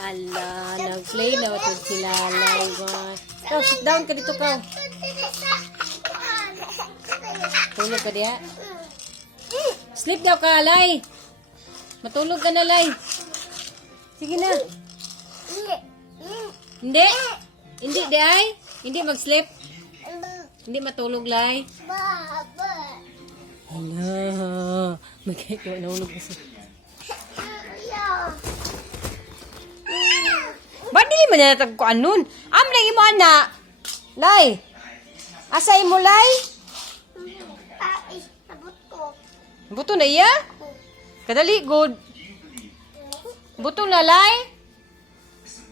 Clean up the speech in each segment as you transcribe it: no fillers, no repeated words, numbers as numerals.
Ala, nag-play na ito sila. Ikaw, sit down ka dito ka. Tulog ka diya. Sleep daw ka, Lay. Matulog ka na, Lay. Sige na. Hindi. Hindi, di ay. Hindi mag-sleep. Hindi matulog, Lay. Ala, magkakaw na ulog kasi. Ba't dili man na natagkuan nun? Lang imo anak. Lay. Asa imo, Lay? Buto na iya? Kadali, good. Buto na, Lay?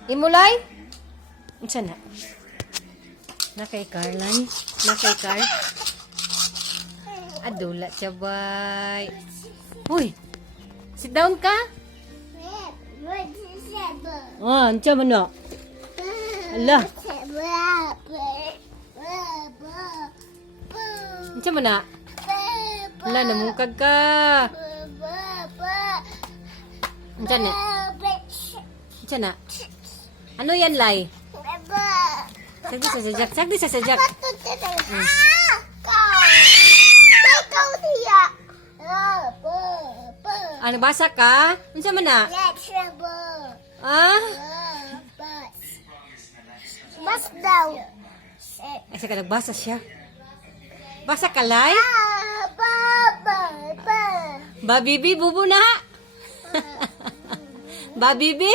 Imo, Lay? Unsa na? Nakay Carlan? Nakay Car? Adula siya, bay. Uy, sit down ka? Anca mana? Alah. Anca mana? Alah, namungkag ka. Anca na? Anca na? Ano yan, Lay? Sagdi sa sajak. Ano, basa ka? Anca mana? Ah? Bas daw. Ay, saka nagbasa siya. Basa ka, Lay? Ba, bibi, bubo na. Ba, bibi?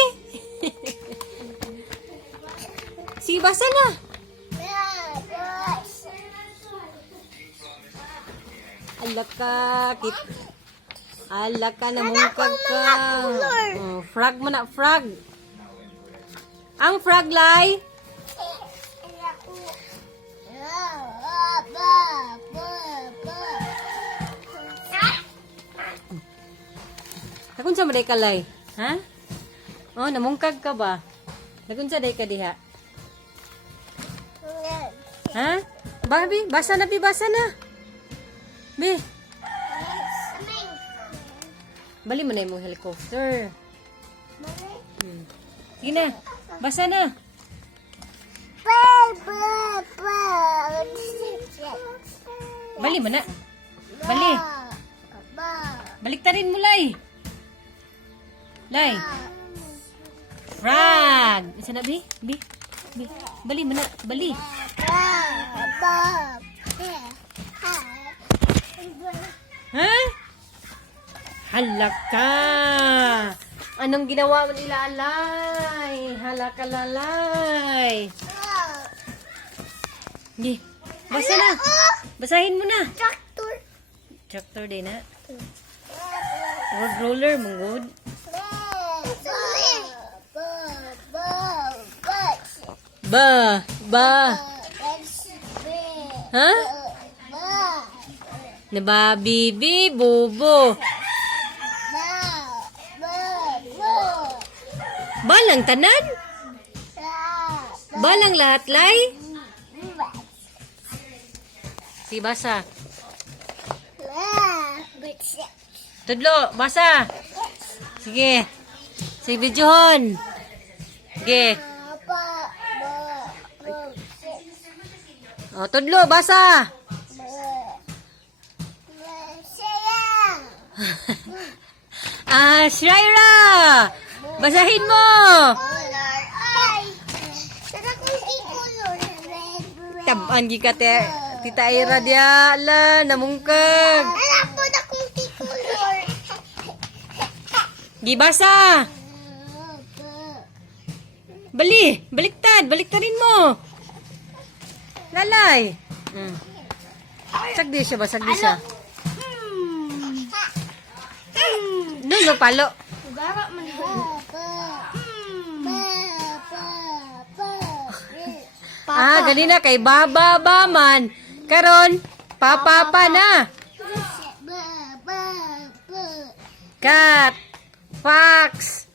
Sige, basa na. Ala ka, ala ka, namungkag ka. Oh, frog mo na, frog. Ang frog, Lay. Nakunsa mo day ka, Lay? Ha? Oh, namungkag ka ba? Nakunsa day ka diha? Ha? Barbie, basa na, Bi, basa na. Bi. Bali mo na yung helicopter. Sige na. Basa na. Bali mo na. Bali. Baliktarin mo, Lay. Lay. Frog. Isa na, Bi? Bi? Bi? Bali mo na. Bali. Ha? Halaka. Anong ginawa mo nila, Lay? Halaka, Lalay. Di. Basa na. Basahin mo na. Tractor. Tractor din na. Road roller, manggod. Ba. Ba. Ha? Naba, bibi, bubo. Balang tanan? Balang lahat, Lay? Si basa. Tudlo, basa. Sige. Sige, videohon. Sige. O, tudlo, basa. Shryra! Basahin mo! Taban gika te. Tita Ira dia. Ala, namungkag. Alam ko na kung tikulor. Gibasa! Bali! Baliktad! Baliktarin mo! Lalay! Sagdi siya ba? Sagdi siya. No, palo. Ugara man Ganina kay baba ba man. Karon, papapa na. Cat. Fox.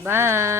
Bye.